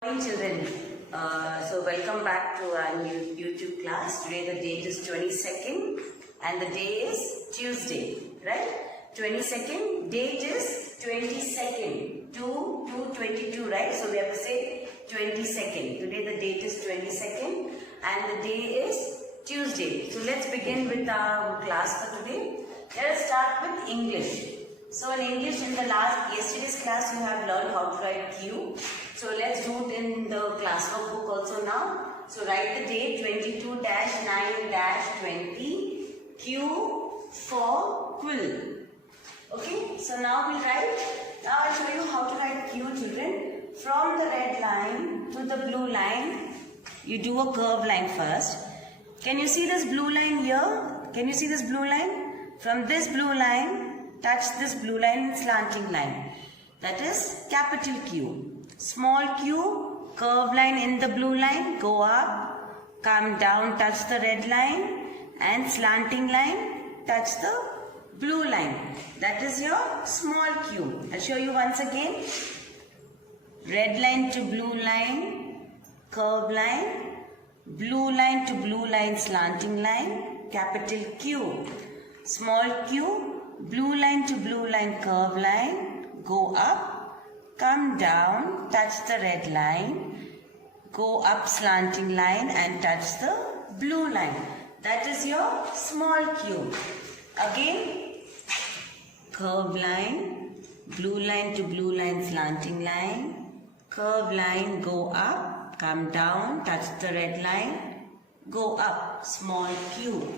Morning children, so welcome back to our new YouTube class. Today the date is 22nd and the day is Tuesday, right? 22nd, date is 22nd, 2/22, right? So we have to say 22nd. Today the date is 22nd and the day is Tuesday. So let's begin with our class for today. Let us start with English. So in English, in the yesterday's class, you have learned how to write Q. So let's do it in the classwork book also now. So write the date 22-9-20 Q for quill. Okay. So now we'll write. Now I'll show you how to write Q, children. From the red line to the blue line, you do a curve line first. Can you see this blue line here? Can you see this blue line? From this blue line, touch this blue line, slanting line. That is capital Q. Small q, curve line in the blue line, go up, come down, touch the red line, and slanting line, touch the blue line. That is your small q. I'll show you once again. Red line to blue line, curve line, blue line to blue line, slanting line, capital Q. Small q, blue line to blue line, curve line, go up, come down, touch the red line, go up slanting line and touch the blue line. That is your small q. Again, curve line, blue line to blue line, slanting line, curve line, go up, come down, touch the red line, go up, small q.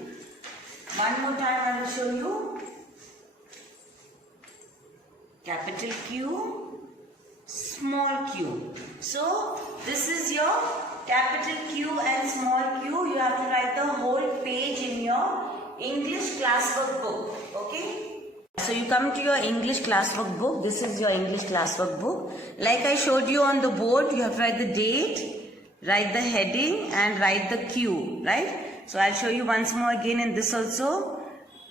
One more time I will show you. Capital Q, small q. So this is your capital Q and small q. You have to write the whole page in your English classwork book. Okay. So you come to your English classwork book. This is your English classwork book. Like I showed you on the board, you have to write the date, write the heading and write the Q. Right. So I'll show you once more again in this also.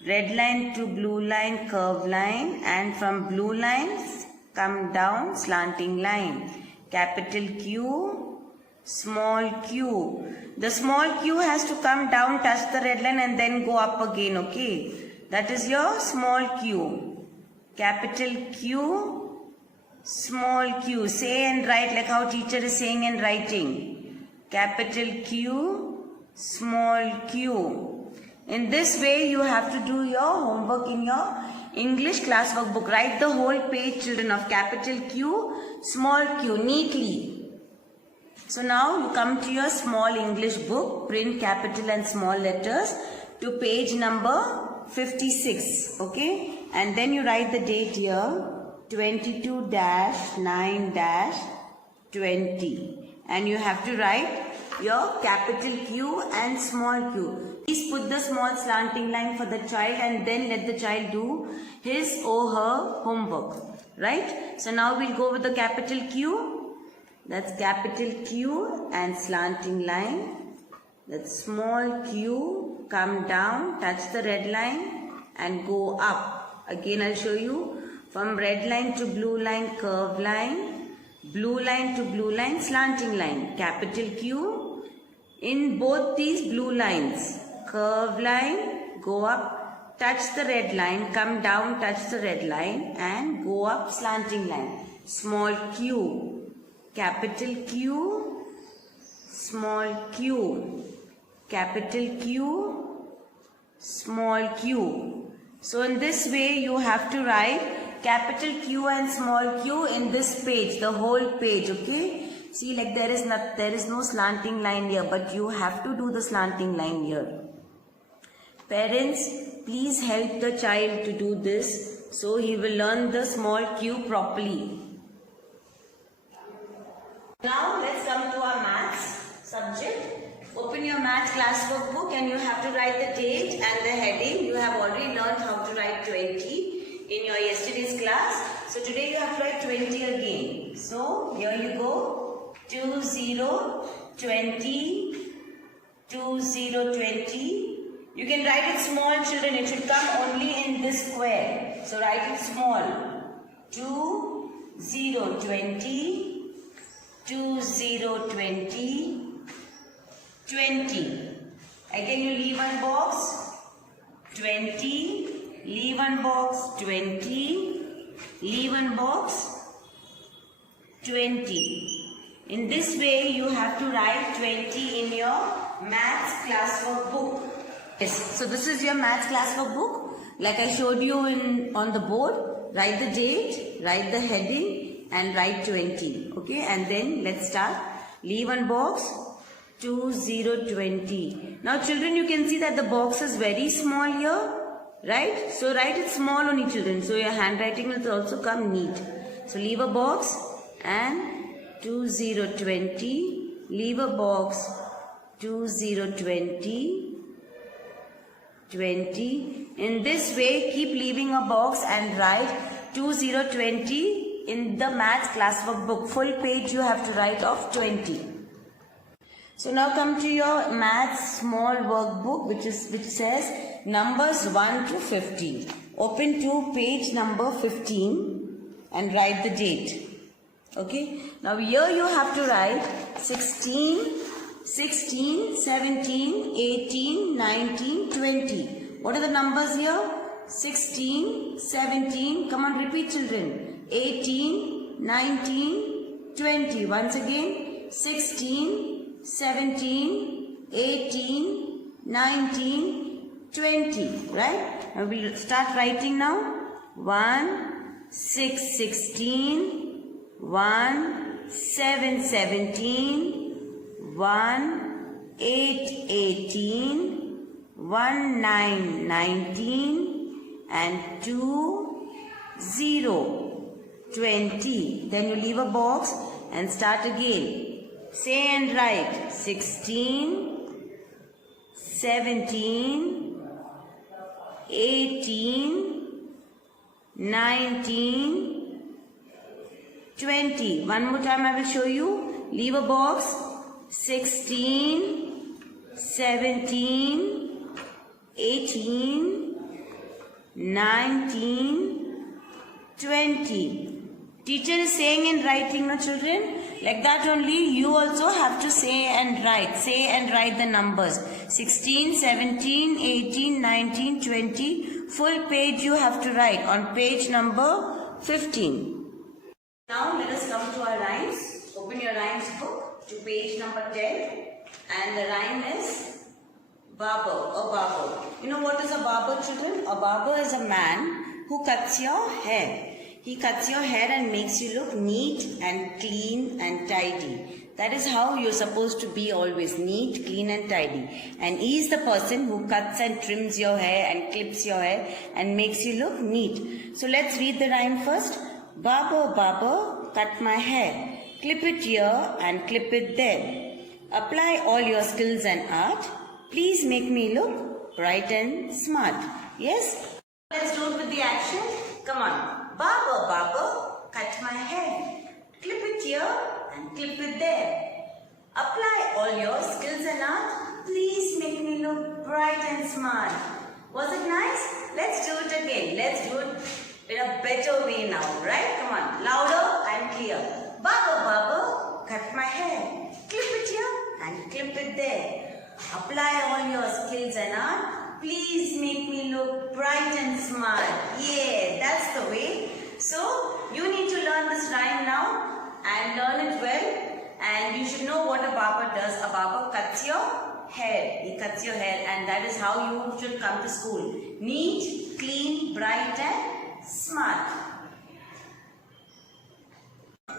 Red line to blue line, curve line, and from blue lines come down slanting line. Capital Q, small q. The small q has to come down, touch the red line and then go up again, okay? That is your small q. Capital Q, small q. Say and write like how teacher is saying and writing. Capital Q, small q. In this way, you have to do your homework in your English classwork book. Write the whole page, children, of capital Q, small q, neatly. So now you come to your small English book, print capital and small letters to page number 56, okay? And then you write the date here, 22-9-20. And you have to write your capital Q and small q. Please put the small slanting line for the child and then let the child do his or her homework. Right? So now we'll go with the capital Q. That's capital Q and slanting line. That's small q, come down, touch the red line and go up. Again I'll show you. From red line to blue line, curve line. Blue line to blue line, slanting line. Capital Q. In both these blue lines, curve line, go up, touch the red line, come down, touch the red line and go up slanting line. Small q, capital Q, small q, capital Q, small q. So in this way you have to write capital Q and small q in this page, the whole page, okay? See, like there is no slanting line here, but you have to do the slanting line here. Parents, please help the child to do this so he will learn the small q properly. Now let's come to our maths subject. Open your maths classwork book and you have to write the date and the heading. You have already learned how to write 20 in your yesterday's class. So today you have to write 20 again. So here you go. 20, 20, 20. You can write it small, children. It should come only in this square. So write it small. 20, 20, 2, 0, 20, 20. Again you leave one box, 20, leave one box, 20, leave one box, 20. In this way you have to write 20 in your maths classwork book. Yes, so this is your maths classwork book. Like I showed you on the board, write the date, write the heading and write 20. Okay, and then let's start. Leave one box, 2, 0, 20. Now children, you can see that the box is very small here, right? So write it small only, children. So your handwriting will also come neat. So leave a box and 2, 0, 20. Leave a box, 2, 0, 20. 20. In this way, keep leaving a box and write 2, 0, 20 in the maths classwork book. Full page you have to write of 20. So now come to your maths small workbook which says numbers 1 to 50. Open to page number 15 and write the date. Okay. Now here you have to write 16, 16, 17, 18, 19, 20. What are the numbers here? 16, 17, come on repeat children. 18, 19, 20. Once again, 16, 17, 18, 19, 20. Right? Now we'll start writing now. 1, 6, 16, 1, 7, 17, 1, 8, 18, 1, 9, 19 and 2, 0, 20. Then you leave a box and start again. Say and write 16, 17, 18, 19, 20. One more time I will show you. Leave a box. 16, 17, 18, 19, 20. Teacher is saying and writing, no children? Like that only you also have to say and write. Say and write the numbers. 16, 17, 18, 19, 20. Full page you have to write on page number 15. Now let us come to our rhymes. Open your rhymes book to page number 10 and the rhyme is barber or barber. You know what is a barber, children? A barber is a man who cuts your hair. He cuts your hair and makes you look neat and clean and tidy. That is how you're supposed to be always, neat, clean and tidy. And he is the person who cuts and trims your hair and clips your hair and makes you look neat. So let's read the rhyme first. Barber, barber, cut my hair. Clip it here and clip it there. Apply all your skills and art. Please make me look bright and smart. Yes? Let's do it with the action. Come on. Barber, barber, cut my hair. Clip it here and clip it there. Apply all your skills and art. Please make me look bright and smart. Was it nice? Let's do it again. Let's do it in a better way now. Right? Come on. Louder and clear. Barber, barber, cut my hair. Clip it here and clip it there. Apply all your skills and art. Please make me look bright and smart. Yeah, that's the way. So, you need to learn this rhyme now and learn it well. And you should know what a barber does. A barber cuts your hair. He cuts your hair and that is how you should come to school. Neat, clean, bright and smart.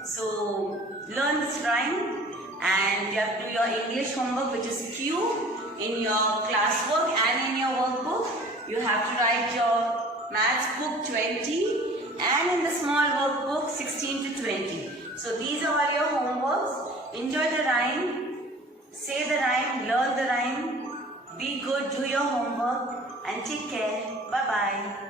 So, learn this rhyme and you have to do your English homework which is Q in your classwork and in your workbook. You have to write your maths book 20 and in the small workbook 16 to 20. So, these are all your homeworks. Enjoy the rhyme, say the rhyme, learn the rhyme, be good, do your homework and take care. Bye-bye.